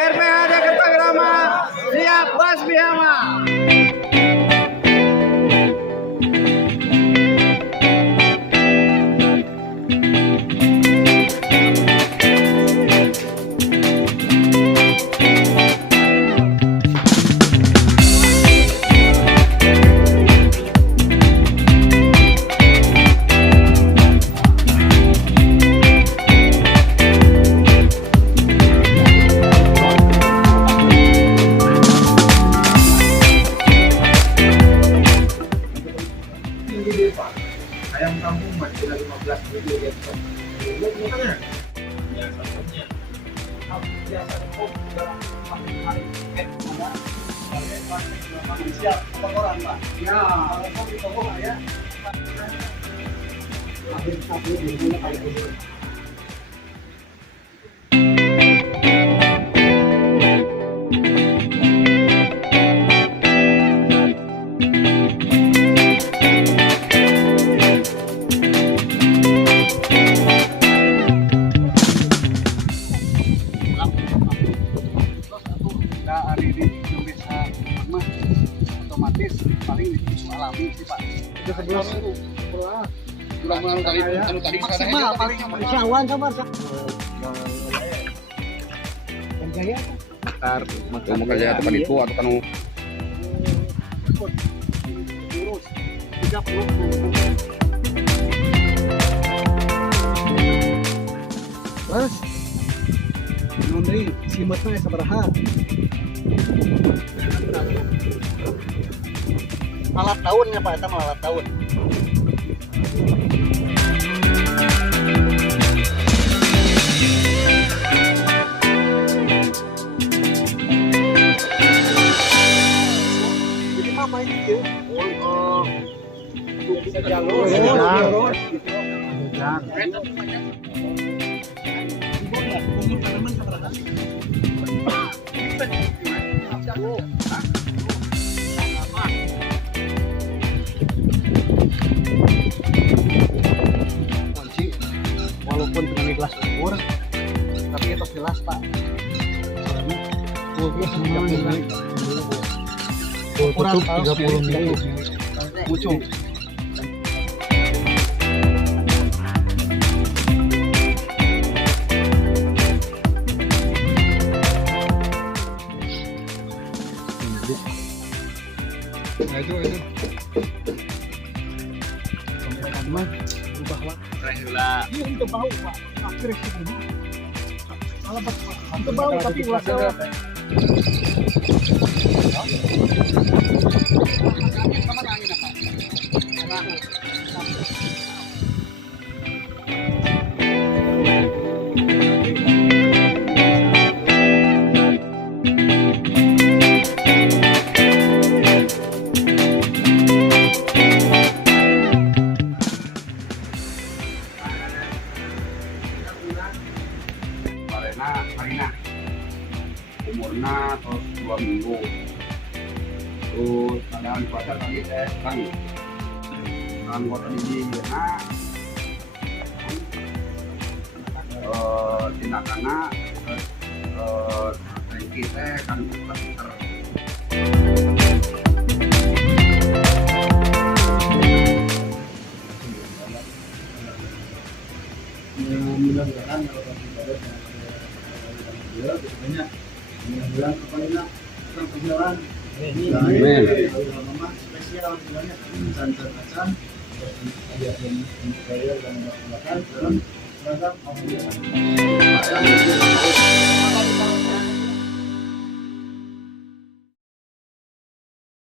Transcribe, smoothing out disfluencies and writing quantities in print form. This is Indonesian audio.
RPHD Kertagrama siap basmi hama. Ayam kampung mas sudah 15.000 ya. Lihat mukanya. Ya satunya. Biasa kok hari siap kotoran Pak. Ya, kalau kok di toko ya. Habis di sini kayak gitu. Hari ini bisa mah otomatis paling itu alami sih Pak. Itu sebelah itu. Kurang kali tadi maksimal paling Syawan sabar. Gaya ntar mau kerja tekan itu atau kan lurus 30. Mas, nanti si matnya sabaraha. Alat tahunnya Pak, itu alat tahun. Jadi apa ini ya? Bisa jalur. Walaupun dengan gelas ukur, tapi itu jelas Pak. Ukuran 30 mili. Muncul. itu Teman, ubah Pak. Rahila. Iya, itu bau Pak. Akhirnya sih bau. Salah Pak. Itu bau tapi masalah. Marina umurnya terus 2 minggu terus keadaan cuaca tadi kan anggota di tindakannya kita kan liter mudah-mudahan kalau banyak mudah-mudahan kepalanya akan berjalan spesial sebenarnya sancan-sancan yang untuk bayar dan menggunakan dalam rangka